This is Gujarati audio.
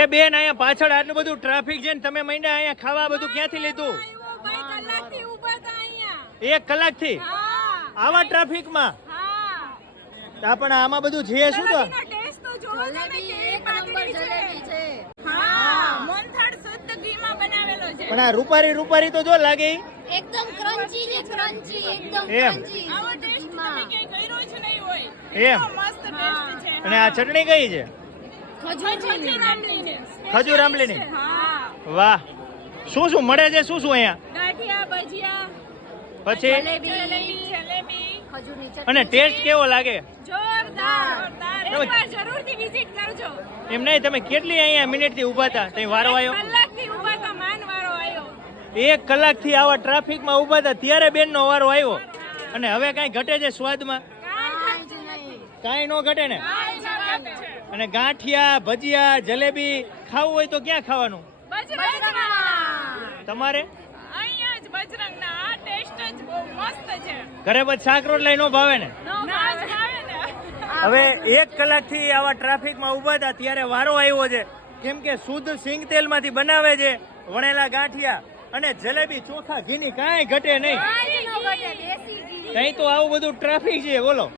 એ બેન અહીંયા પાછળ આટલું બધું ટ્રાફિક છે ને તમે મહિના અહીંયા ખાવા બધું ક્યાંથી લીધું? 1 કલાકથી આવા ટ્રાફિકમાં? પણ આમાં બધું છે શું? તો પણ આ રૂપારી રૂપારી તો જો લાગે એકદમ ક્રન્ચી છે, ક્રન્ચી એકદમ એમ. ક્રન્ચી આવો ટેસ્ટ તમે ક્યાંય કર્યો જ નહીં હોય. એમ. મસ્ત ટેસ્ટ છે. અને આ ચટણી કઈ છે? ખજૂર આંબલી છે. ખજૂર આંબલીની? હા. વાહ, શું શું મળે છે? શું શું અહીંયા? ગાંઠિયા, ભજીયા, પછી જલેબી. ખજૂરની અને ટેસ્ટ કેવો લાગે? જોરદાર. એકવાર જરૂરથી વિઝિટ કરજો. એમ નહીં, તમે કેટલી અહીંયા મિનિટથી ઊભા હતા? તઈ વારો આવ્યો? કલાકથી ઊભા હતા, માન વારો આવ્યો. 1 કલાકથી આવા ટ્રાફિકમાં ઊભા હતા ત્યારે બેનનો વારો આવ્યો. અને હવે કાંઈ ઘટે છે સ્વાદમાં? કાંઈ ન ઘટે ને? અને ગાંઠિયા, ભજીયા, જલેબી ખાવું હોય તો ક્યાં ખાવાનું? બજરંગના. તમારે અહીંયા જ બજરંગના. આ ટેસ્ટ જ બહુ મસ્ત છે. ઘરે પછી શાક રોટલા નો ભાવે ને? ના જ ભાવે ને. હવે 1 કલાકથી આવા ટ્રાફિકમાં ઊભા હતા ત્યારે વારો આવ્યો છે. કેમ કે શુદ્ધ સિંગ તેલમાંથી બનાવે છે વણેલા ગાંઠિયા અને જલેબી ચોખા ઘીની કાંઈ ઘટે નહીં. કઈ તો આવું બધું ટ્રાફિક છે બોલો.